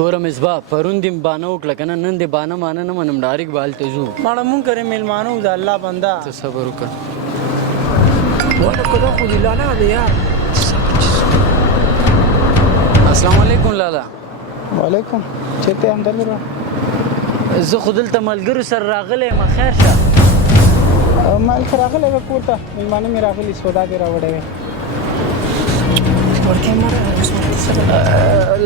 ګوره مصباح پرون دې بانه وکړه که نه نن دې بانه مانه نه منم ډایرکټ به هلته ځو ماړه مونږ کرې میلمانه وو د الله بنده ته صبر وکړه وله که دا خو د لالا دی یار السلام علیکم لالا وعلیکم چېرته یې همدلته را زه خو دلته ملګرو سره راغلی یم خیر شه ما هلته راغلی وه کور ته میلمانه مې راغلي سودا دې راوړی وی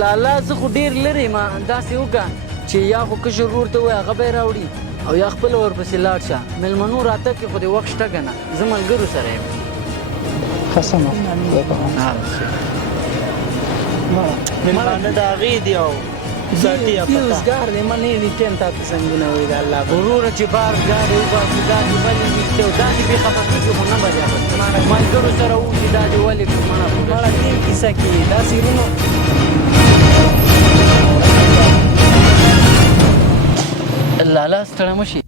لالا زه خو ډېر لرې یم داسې وکړه چې یا خو کشر ورور ته ووایه هغه به یې راوړي او یا خپله ورپسې لاړ شه میلمنو راتګ کې خو دې وخت شته که نه زه ملګرو سره یم قسم میلمانه د هغې دي او ذاتي یا پته اوزګار دی ما نه دي ټیم تا ته سنګونه وایي د الله وروره چې بار ګاډی وباسي دا دې ولې ویښته او دا دې بې خفه کېږي خو نه به بیا ملګرو سره ووځي دا دې ولې مړه مړه دې کیسه کې دا سیرونو لالا ستړی مه شي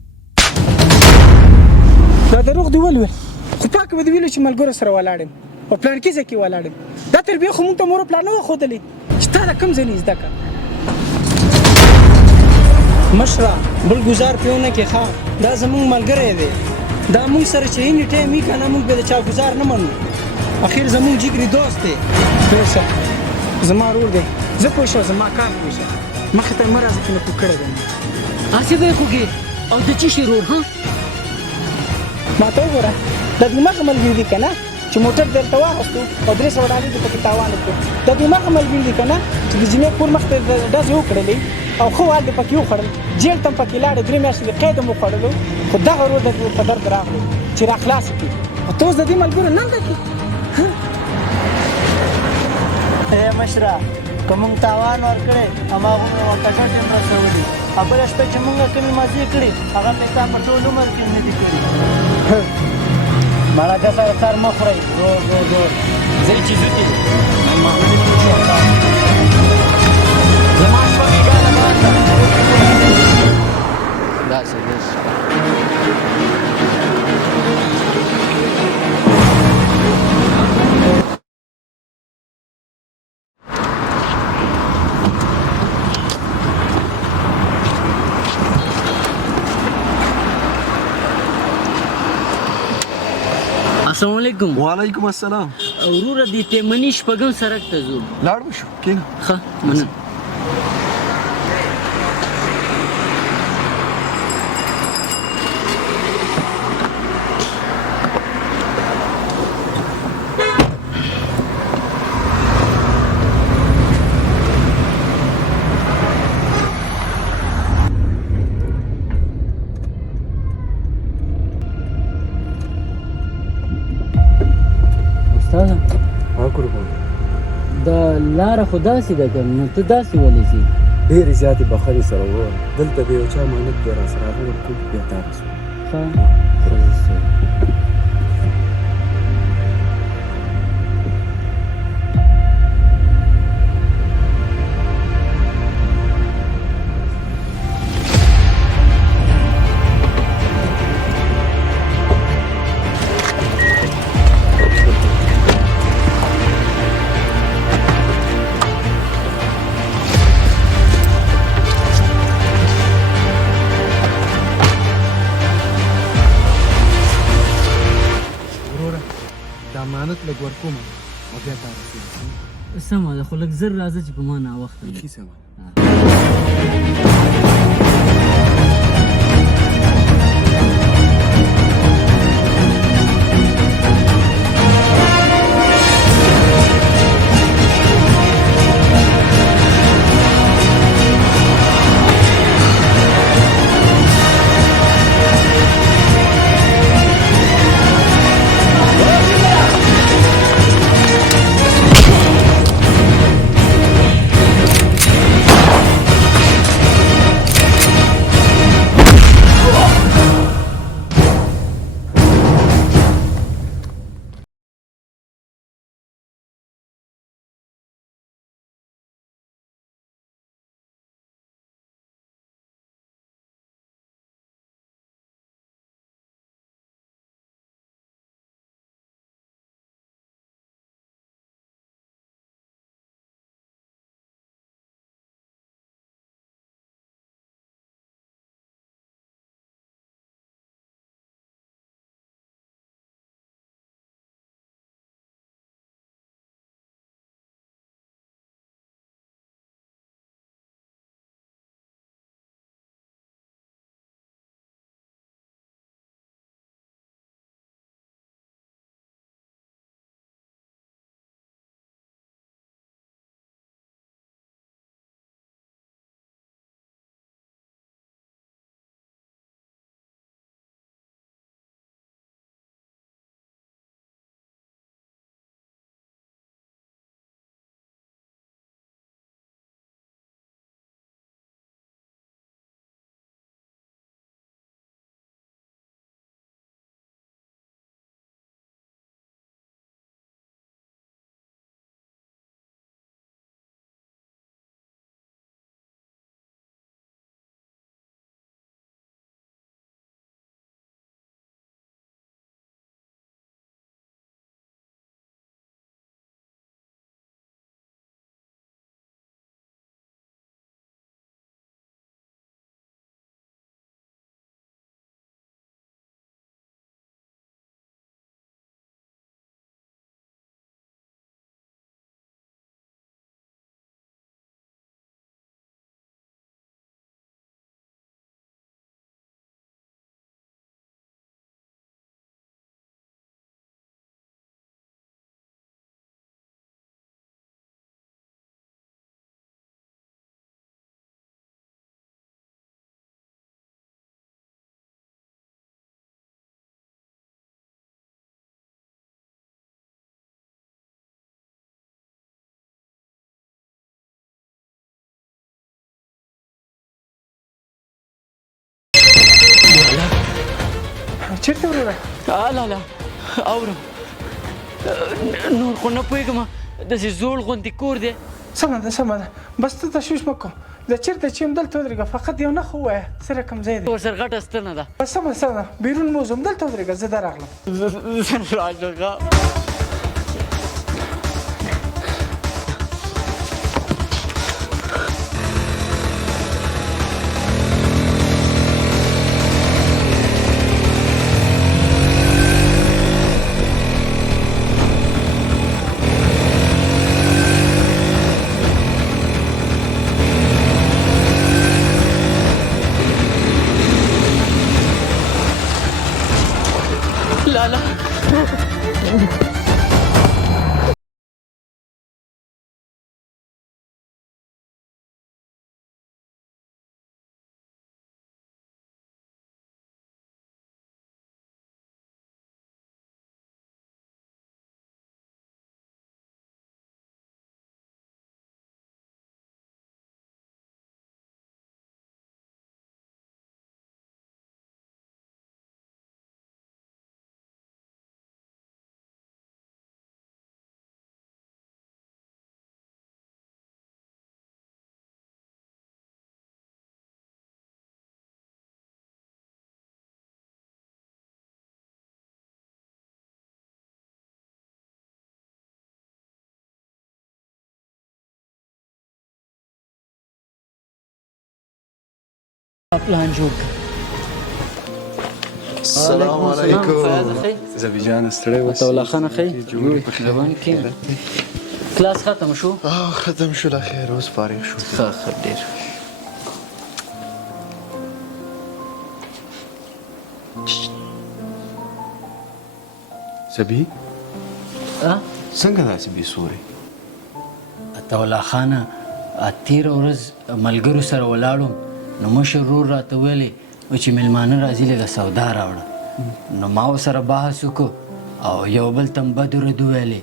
دا دروغ دې ولول خو پاک به دې ویلو چې ملګرو سره ولاړ یم په پلانکي ځای کې ولاړ یم دا تربیه خو مونږ ته مور پلار نه وه ښودلې چې تا د کوم ځای نه زده کړه مشره بل ګزار پې ونه کې ښه دا زمونږ ملګری دی دا مونږ سره چې هینې ټایم وي که نه مونږ به د چا ګزار نه منو اخر زمونږ جګري دوست دی پوه شه زما ورور دی زه پوه شه زما کار پوه شه مخې ته یې مه راځه چې نه پوه کړی دی هسې به یې خوږې او د څه شي رور ها ما ته وګوره دا دماغه ملګري دي که نه چې موټر درته واخیستو او 300 ډالۍ دې پکې تاوان وکړو دا دماغه ملګري دي که نه چې د جینۍ کور مخ ته ډزې وکړلې او ښه وال دې پکې وخوړل جیل ته هم پکې لاړې 3 میاشتې د قید هم وخوړلو خو دغه ورور د په درد راغلو چې راخلاص کړي خو ته اوس د دې ملګرو ننګه کړي ای مشره که مونږ تاوان ورکړی هماغومره ورته ګټې هم رسولي او بله شپه چې مونږ کومې مزې کړي هغه مې تا په ټول عمر کې نه دي کړي مړه ده سره سر مه خورئ زور زور زور ځئ چې ځو دي زما شپه بېګانه بار ده داسې داسې السلام علیکم وعلیکم السلام وروره د تیمني شپږم سړک ته ځو لاړ به شو کېنه ښه مننه استاده ها قربان دا لاره خو داسې ده که نو ته داسې ولې ځې ډېرې زیاتې بخښنې سره ووایه دلته د یو چا امانت دی راسره هغه ورکړو بیا تا رسو ښه امانت لږ ورکوم او بیا تا رسو سمه ده خو لږ زر راځه چې په ما ناوخته وي ښه سمه چیرته وروره لا لا اورم نور خو نه پوهېږم داسې زوړ غوندې کور دی سمه ده بس ته تشویش مه کوه زه چېرته چې یم دلته ودرېږه فقط یو نښه ووایه څه رقم ځای دی ورسره غټه ستنه ده بس سمه ده بیرون مه وځم دلته ودرېږه زه درغلم راځه لا لا پلان جوړ کړ السلام علیکم زبی جان ستړی وس الله خان خی زبان کې کلاس ختم شو ختم شو لا خیر اوس فارغ شو ښه ډېر زبی ها څنګه داسې بې سورې عطاالله خانه تېره ورځ ملګرو سره ولاړم نو مشر ورور راته ویلې و چې مېلمانه راځي لږه سودا راوړه نو ما ورسره بحث وکړو او یو بل ته م بد ورد وویلې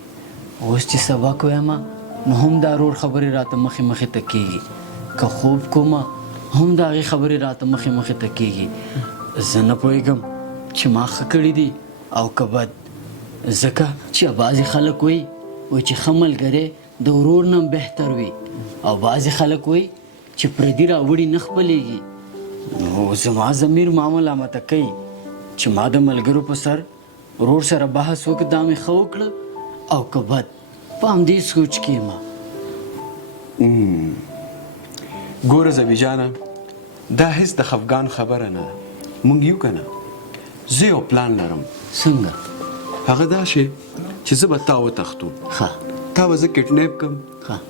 اوس چې سبق وایم نو هم دا ورور خبرې راته مخې مخې ته کېږي که خوب کومه هم د هغې خبرې راته مخې مخې ته کېږي زه نه پوهېږم چې ما ښه کړي دي او که بد ځکه چې بعضې خلک وایي چې ښه ملګری د ورور نه بهتر وي او بعضې خلک وایي چې پردي راوړي نه خپلېږي نو زما ضمیر ما ملامته کوي چې ما د ملګرو په سر ورور سره بحث وکړه دا مې ښه وکړه او که بد په همدې سوچ کې یم ګوره زبی جانه دا هیڅ د خفګان خبره نه ده مونږ یو که نه زه یو پلان لرم څنګه هغه دا شی چې زه به تا وتښتو ښه تا به زه کټنیپ کړم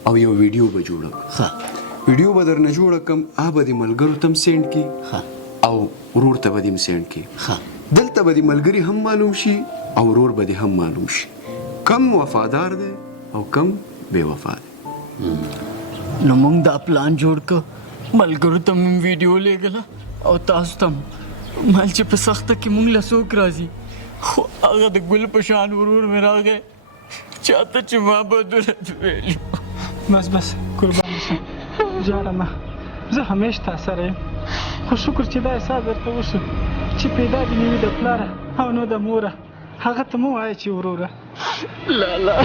او یو ویډیو به جوړه کړم ښه ویډیو به درنه جوړه کړم هغه به دې ملګرو ته م سینډ کړي ښه او ورور ته به دې م سینډ کړي ښه دلته به دې ملګري هم معلوم شي او ورور به دې هم معلوم شي کم وفادار دی او کم بې وفا دی نو موږ دا پلان جوړ کړ ملګرو ته مې ویډیو لېږله او تاسو ته مال چې په سخته کې موږ له څوک راځي خو هغه د ګل په شان ورور مې راغی چاته چې ما بدرد ویلي بس قربان شم ژاړه مه زه همیش تا سره یم خو شکر چې دا احساس درته وشو چې پیدا دې نه وي د پلاره او نو د موره هغه ته مه وایه چې وروره لا